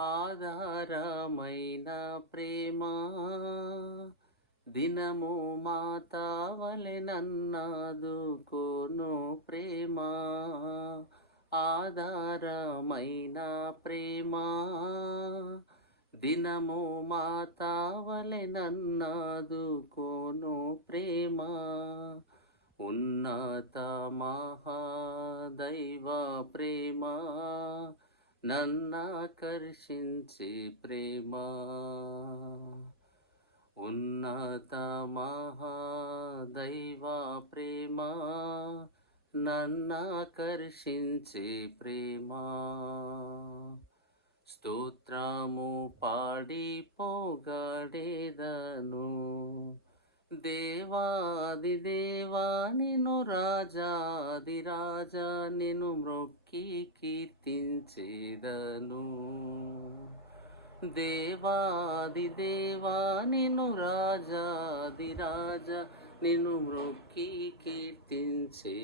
ఆధారమైన ప్రేమ దినము మాతావలె నన్నాదుకోను ప్రేమ. ఆధారమైన ప్రేమ దినము మాతావలె నన్నాదుకోను ప్రేమ. ఉన్నత మహాదైవ ప్రేమ నన్నాకర్షించే ప్రేమ. ఉన్నత మహాదైవ ప్రేమ నన్నాకర్షించే ప్రేమ. స్తోత్రము పాడి పొగడెదను దేవాది దేవా నిన్ను, రాజాది రాజా నిన్ను మ్రొక్కి కీర్తించేదను. దేవాది దేవా నిన్ను, రాజాది రాజా నిన్ను మ్రొక్కి కీర్తించేదను.